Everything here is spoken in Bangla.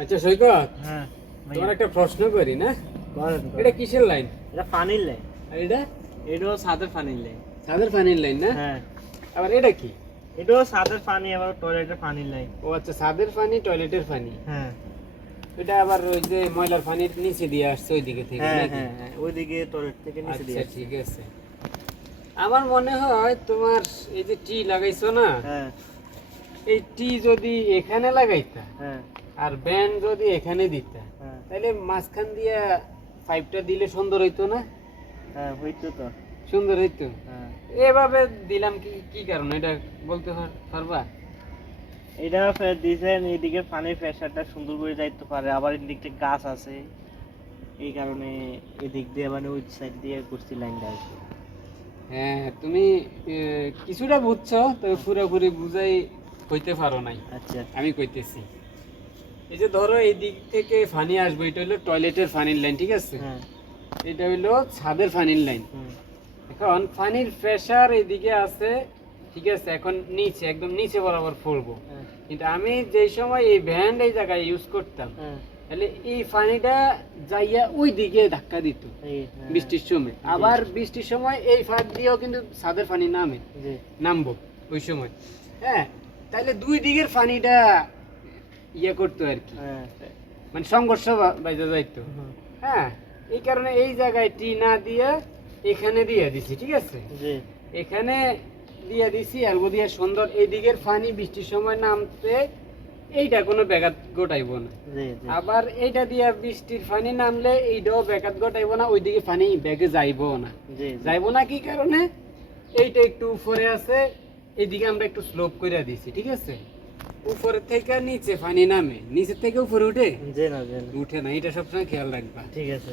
আচ্ছা সৈকত, হ্যাঁ তোমার একটা প্রশ্ন করি না? করেন এটা কিসের লাইন? এটা পানির লাইন। আর এটা এটাও ছাদের পানির লাইন। ছাদের পানির লাইন না? হ্যাঁ আবার এটা কি? এটাও ছাদের পানি আবার টয়লেটের পানির লাইন। ও আচ্ছা, ছাদের পানি, টয়লেটের পানি। হ্যাঁ এটা আবার ওই যে ময়লার পানির নিচে দিয়ে আসছে ওই দিকে থেকে হ্যাঁ নাকি? হ্যাঁ হ্যাঁ ওইদিকে টয়লেট থেকে নিচে দিয়ে আচ্ছা ঠিক আছে। আমার মনে হয় তোমার এই যে টি লাগাইছো না, হ্যাঁ এই টি যদি এখানে লাগাইতা হ্যাঁ আর ব্যান্ড যদি এখানে দিতা, হ্যাঁ তাহলে মাঝখান দিয়া পাইপটা দিলে সুন্দর হইতো না? হ্যাঁ হইতো তো। সুন্দর হইতো। হ্যাঁ এভাবে দিলাম কি কি কারণে এটা বলতে পারবা? এটা দিয়েছেন এদিকে পানির প্রেশারটা সুন্দর করে যাইতে পারে, আবার এদিক থেকে গাছ আছে, এই কারণে এদিক দিয়ে মানে ওই সাইড দিয়ে করছি লাইনটা আর কি। হ্যাঁ, তুমি কিছুটা বুঝছো, তবে পুরোপুরি বুঝাই হইতে পারো নাই। আচ্ছা আমি কইতেছি, এই যে ধরো এই দিক থেকে পানি আসবে, এটা হলো টয়লেটের পানির লাইন, ঠিক আছে? হ্যাঁ এটা হইলো ছাদের পানির লাইন। হুম এখন পানির প্রেসার এদিকে আছে, ঠিক আছে? এখন নিচে, একদম নিচে বরাবর পড়বো। হ্যাঁ কিন্তু আমি যেই সময় এই ভ্যান্ড এই জায়গায় ইউজ করতাম, হ্যাঁ তাহলে এই পানিটা যাইয়া ওই দিকে ধাক্কা দিত এই হ্যাঁ বৃষ্টির সময়। আবার বৃষ্টির সময় এই ফাঁক দিয়েও কিন্তু ছাদের পানি নামে, জি নামবো ওই সময়। হ্যাঁ, তাহলে দুই দিকের পানিটা ইয়ে করতো আর কি, হ্যাঁ মানে সংঘর্ষ বাইজা যাইতো। হুম, হ্যাঁ, এই কারণে এই জায়গায় টি না দিয়ে এখানে দিয়ে দিছি, ঠিক আছে? জি এখানে দিয়ে দিছি, এলবো দিয়ে সুন্দর এই দিকের পানি বৃষ্টির সময় নামতে এইটা কোনো ব্যাঘাত ঘটাইবো না। জি জি আবার এইটা দিয়ে বৃষ্টির পানি নামলে এইটাও ব্যাঘাত ঘটাইবো না, ওইদিকে পানি ব্যাগে যাইবো না। জি যাইবো না কি কারণে? এইটা একটু উপরে আছে, এইদিকে আমরা একটু স্লোপ করে দিছি, ঠিক আছে? উপরে থেকে নিচে পানি নামে, নিচের থেকে উপরে উঠে জি না জি না উঠে না, এটা সবসময় খেয়াল রাখবা। ঠিক আছে।